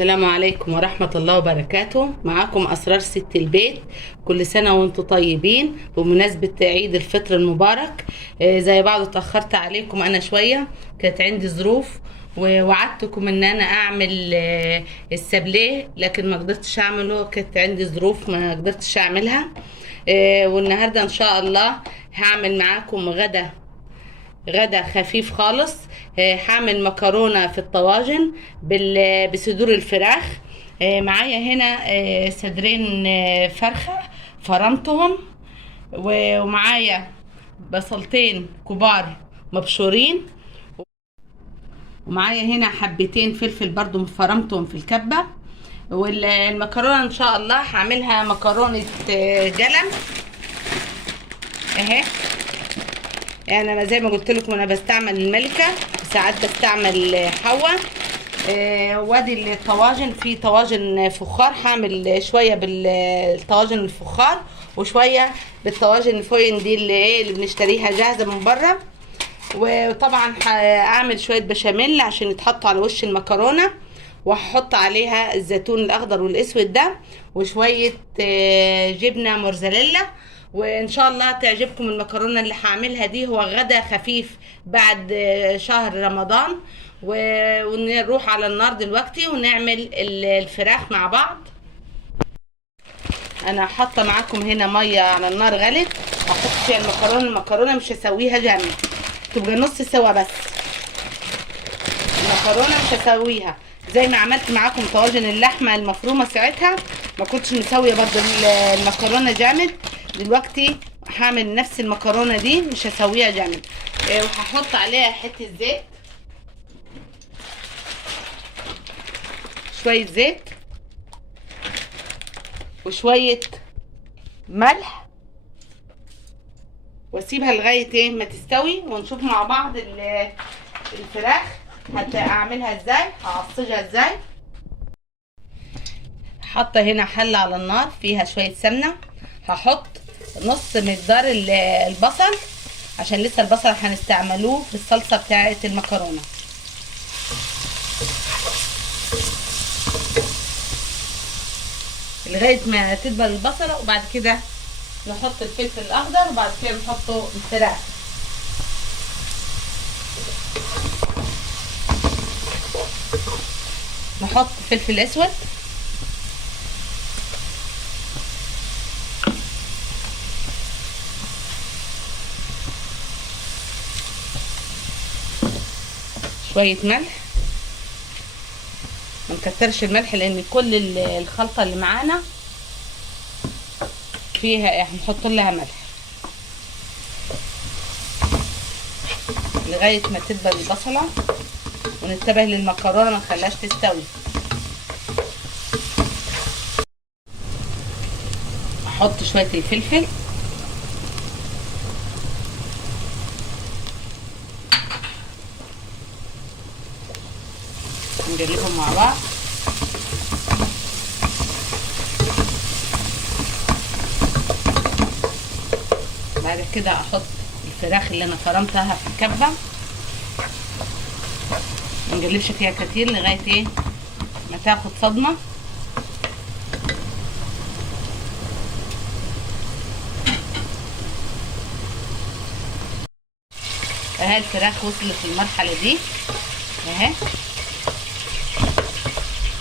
السلام عليكم ورحمة الله وبركاته. معاكم أسرار ست البيت. كل سنة وانتم طيبين بمناسبة عيد الفطر المبارك. زي بعض اتأخرت عليكم أنا شوية، كانت عندي ظروف ووعدتكم ان انا اعمل السابليه، لكن ما قدرتش اعمله، كانت عندي ظروف ما قدرتش اعملها. والنهارده ان شاء الله هعمل معاكم غدا خفيف خالص. هعمل مكرونة في الطواجن بصدور الفراخ. معايا هنا صدرين فرخة فرمتهم، ومعايا بصلتين كبار مبشورين، ومعايا هنا حبتين فلفل برضو فرمتهم في الكبة. والمكرونة ان شاء الله هعملها مكرونة جلم اهي. يعني انا زي ما قلت لكم انا بستعمل الملكه، ساعات بستعمل حوا. وادي الطواجن، في طواجن فخار، هعمل شويه بالطواجن الفخار وشويه بالطواجن الفوين دي اللي بنشتريها جاهزه من بره. وطبعا هعمل شويه بشاميل عشان يتحطوا على وش المكرونه، وهحط عليها الزيتون الاخضر والاسود ده، وشويه جبنه موتزاريلا. وان شاء الله تعجبكم المكرونه اللي هعملها دي. هو غدا خفيف بعد شهر رمضان. ونروح على النار دلوقتي ونعمل الفراخ مع بعض. انا حاطه معاكم هنا ميه على النار غلت، هحط فيها المكرونه مش هسويها جامد، تبقى نص سوا بس. المكرونه مش هسويها زي ما عملت معاكم طواجن اللحمه المفرومه ساعتها، ما كنتش مسويه برضه المكرونه جامد. دلوقتي هعمل نفس المكرونه دي مش هسويها جامد. وهحط عليها حته زيت، شويه زيت وشويه ملح، واسيبها لغايه ما تستوي، ونشوف مع بعض الفراخ هعملها ازاي، هعصجها ازاي. حاطه هنا حله على النار فيها شويه سمنه، هحط نص مقدار البصل عشان لسه البصل هنستعملوه في الصلصه بتاعه المكرونه. لغايه ما تدبل البصله، وبعد كده نحط الفلفل الاخضر، وبعد كده نحطه الفراخ. نحط فلفل اسود، شويه ملح، ما نكترش الملح لان كل الخلطه اللي معانا فيها هنحط لها ملح. لغايه ما تدبل البصله، وننتبه للمكرونه ما نخليهاش تستوي. احط شويه الفلفل، نقلبهم مع بعض. بعد كده احط الفراخ اللي انا فرمتها في الكبه، ما نقلبش فيها كتير لغايه ما تاخد صدمه. اهي الفراخ وصلت للمرحله دي اهي،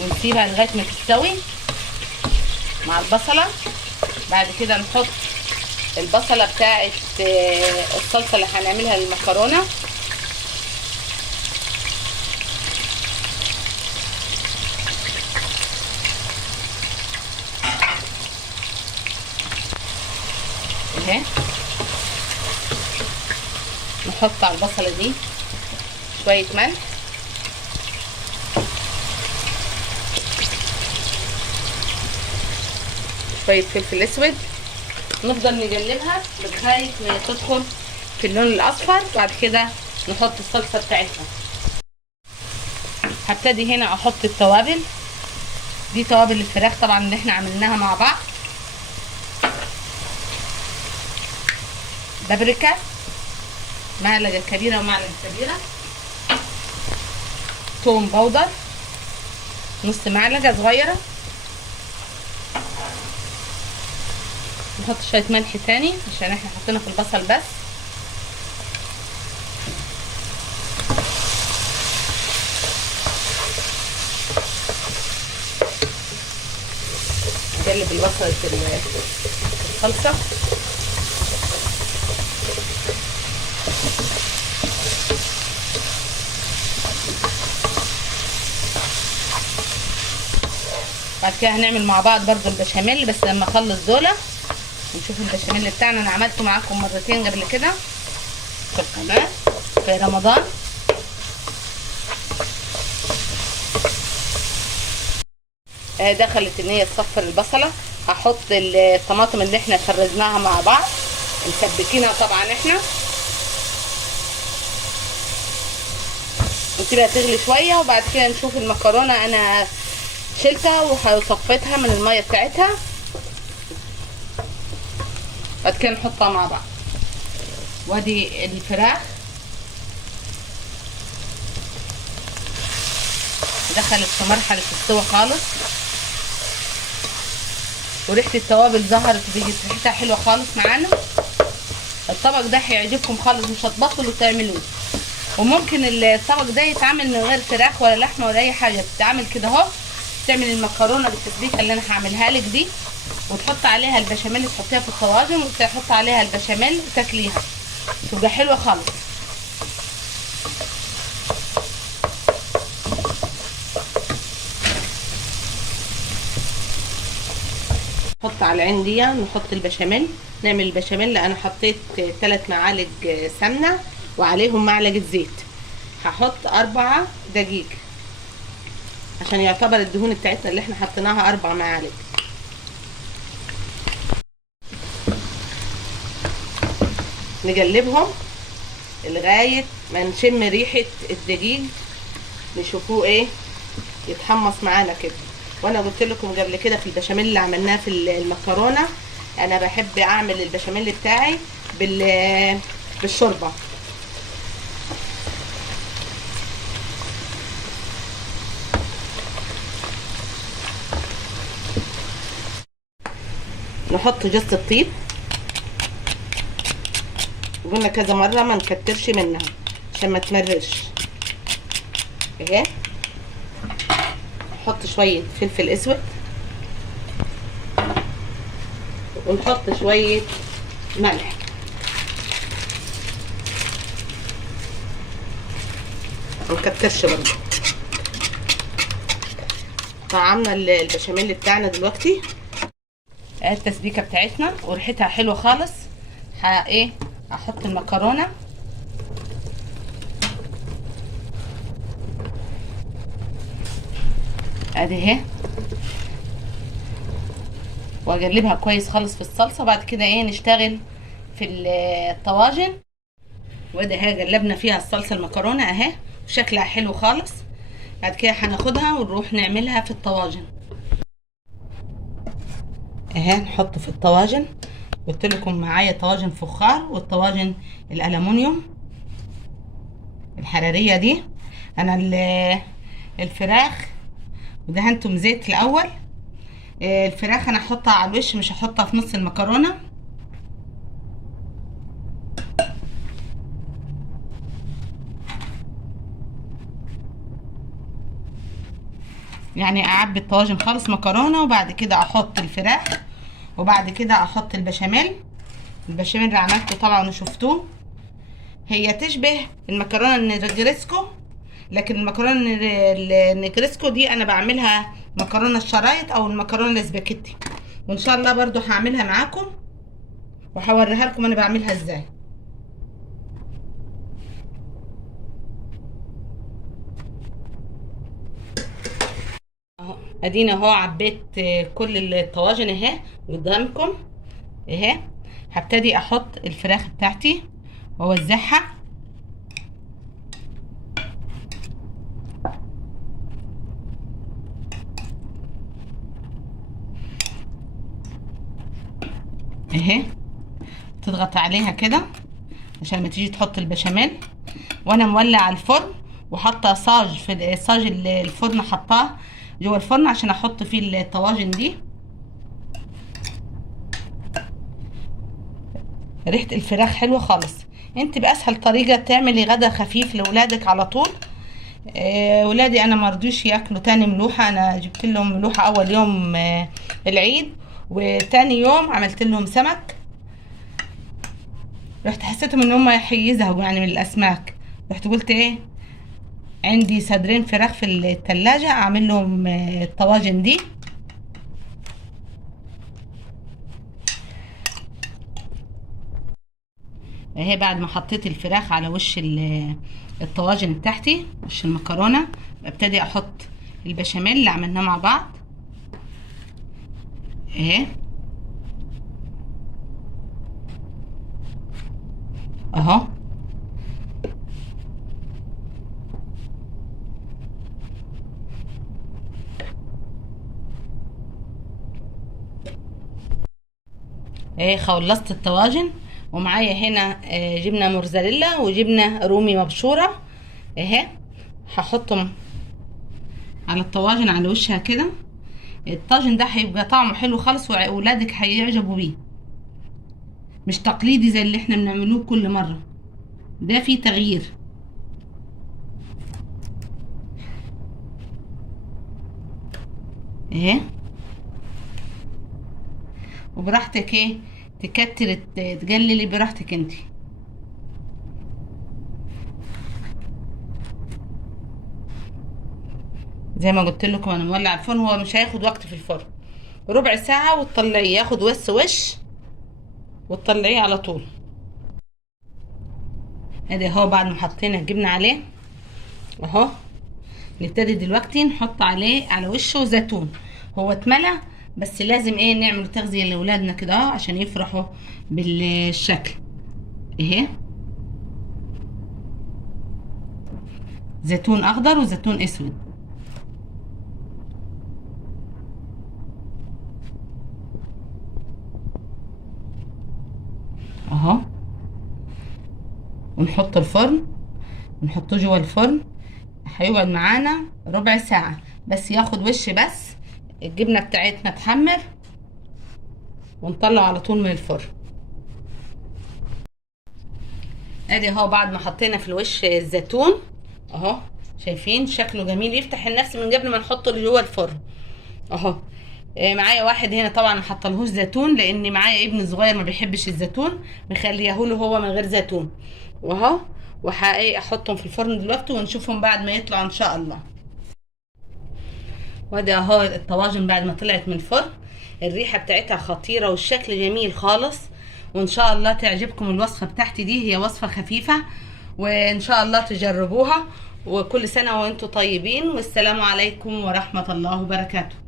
ونسيبها لغايه ما تستوي مع البصله. بعد كده نحط البصله بتاعه الصلصه اللي هنعملها للمكرونه. اهي نحط على البصله دي شويه ملح، شويه فلفل اسود، نفضل نقلبها لغايه ما تدخل في اللون الاصفر. بعد كده نحط الصلصه بتاعتنا. هبتدي هنا احط التوابل دي، توابل الفراخ طبعا اللي احنا عملناها مع بعض. بابريكا معلقه كبيره ومعلقه كبيره، توم باودر، نص معلقه صغيره. نحط شويه ملح تاني عشان احنا حطينا في البصل بس. نقلب البصل في الصلصه. بعد كده هنعمل مع بعض برضو البشاميل، بس لما اخلص دول نشوف البشاميل بتاعنا. انا عملته معاكم مرتين قبل كده في القناه في رمضان. دخلت ان هي تصفر البصله. هحط الطماطم اللي احنا فرزناها مع بعض، مسبكينها طبعا احنا، ونسيبها تغلي شويه. وبعد كده نشوف المكرونه. انا شلتها وصفيتها من الميه بتاعتها. بعد كده نحطها مع بعض. وادي الفراخ دخلت في مرحله السوا خالص، وريحه التوابل ظهرت وبقت ريحتها حلوه خالص معانا. الطبق ده هيعجبكم خالص، مش هتبطلوا تعملوه. وممكن الطبق ده يتعمل من غير فراخ ولا لحمه ولا اي حاجه، بتتعمل كده اهو. تعمل المكرونه بالتسبيكه اللي انا هعملها لك دي، وتحط عليها البشاميل، تحطيها في الطواجن وتحط عليها البشاميل وتاكليها، تبقى حلوه خالص. نحط على العين دي، نحط البشاميل. نعمل البشاميل. انا حطيت 3 معالق سمنه وعليهم معلقه زيت. هحط 4 دقيق عشان يعتبر الدهون بتاعتنا اللي احنا حطيناها 4 معالق. نقلبهم لغايه ما نشم ريحه الدقيق، نشوفوه ايه، يتحمص معانا كده. وانا قلت لكم قبل كده في البشاميل اللي عملناه في المكرونه، انا بحب اعمل البشاميل بتاعي بالشوربه. نحط جوز الطيب، قلنا كذا مره ما نكترش منها عشان ما تمررش اهي. نحط شويه فلفل اسود، ونحط شويه ملح. ما نكترش برضه. طعمنا البشاميل بتاعنا دلوقتي. التسبيكه بتاعتنا وريحتها حلوه خالص. هحط المكرونه. ادي اهي، واقلبها كويس خالص في الصلصه. بعد كده نشتغل في الطواجن. وادي اهي قلبنا فيها الصلصه المكرونه اهي، وشكلها حلو خالص. بعد كده هناخدها ونروح نعملها في الطواجن اهي. نحط في الطواجن. قلت لكم معايا طواجن فخار والطواجن الالومنيوم الحراريه دي. انا الفراخ ودهنتهم زيت الاول. الفراخ انا هحطها على الوش، مش هحطها في نص المكرونه. يعني اعبي الطواجن خالص مكرونه، وبعد كده احط الفراخ، وبعد كده احط البشاميل. البشاميل اللي عملته طبعا وشفتوه، هي تشبه المكرونه النجريسكو، لكن المكرونه النجريسكو دي انا بعملها مكرونه الشرايط او المكرونه الاسباجيتي، وان شاء الله برضو هعملها معاكم وهوريها لكم انا بعملها ازاي. اهو ادينا اهو عبيت كل الطواجن اهي قدامكم اهي. هبتدي احط الفراخ بتاعتي واوزعها اهي. تضغط عليها كده عشان ما تيجي تحط البشاميل. وانا مولعه الفرن وحاطه صاج في صاج الفرن، حطاه جوه الفرن عشان احط فيه الطواجن دي. ريحه الفراخ حلوه خالص. انت باسهل طريقه تعملي غدا خفيف لاولادك على طول. ولادي انا مرضوش ياكلوا تاني ملوحه، انا جبت لهم ملوحه اول يوم العيد، وتاني يوم عملت لهم سمك. رحت حسيتهم ان هم يزهقوا يعني من الاسماك، رحت قلت ايه، عندي صدرين فراخ في التلاجة اعمل لهم الطواجن دي. اهي بعد ما حطيت الفراخ على وش الطواجن بتاعتي، وش المكرونه، ببتدي احط البشاميل اللي عملناه مع بعض اهي اهو. اهي خلصت الطواجن، ومعايا هنا جبنه موتزاريلا وجبنه رومي مبشوره اهي. هحطهم على الطواجن على وشها كده. الطاجن ده هيبقى طعمه حلو خالص، واولادك هيعجبوا بيه، مش تقليدي زي اللي احنا بنعملوه كل مره، ده فيه تغيير اهي. وبراحتك ايه تكتر تقللي براحتك انتي. زي ما قلت لكم انا مولع الفرن، هو مش هياخد وقت في الفرن، ربع ساعه وتطلعيه، ياخد وش وتطلعيه على طول. ادي اهو بعد ما حطينا الجبنه عليه اهو. نبتدي دلوقتي نحط عليه على وشه زيتون. هو اتملى بس لازم ايه نعمل تغذيه لاولادنا كده عشان يفرحوا بالشكل اهي. زيتون اخضر وزيتون اسود اهو. ونحط الفرن، نحطه جوه الفرن، هيقعد معانا ربع ساعة بس، ياخد وش بس الجبنة بتاعتنا تحمر، ونطلع على طول من الفرن. ادي اهو بعد ما حطينا في الوش الزيتون اهو، شايفين شكله جميل يفتح النفس من قبل ما نحطه جوه الفرن اهو. معايا واحد هنا طبعا ما حطلهوش زيتون، لان معايا ابن صغير ما بيحبش الزيتون، مخليه له هو من غير زيتون واهو. احطهم في الفرن دلوقتي ونشوفهم بعد ما يطلعوا ان شاء الله. وادي اهو الطواجن بعد ما طلعت من الفرن، الريحه بتاعتها خطيره والشكل جميل خالص، وان شاء الله تعجبكم الوصفه بتاعتي دي. هي وصفه خفيفه وان شاء الله تجربوها، وكل سنه وانتم طيبين، والسلام عليكم ورحمه الله وبركاته.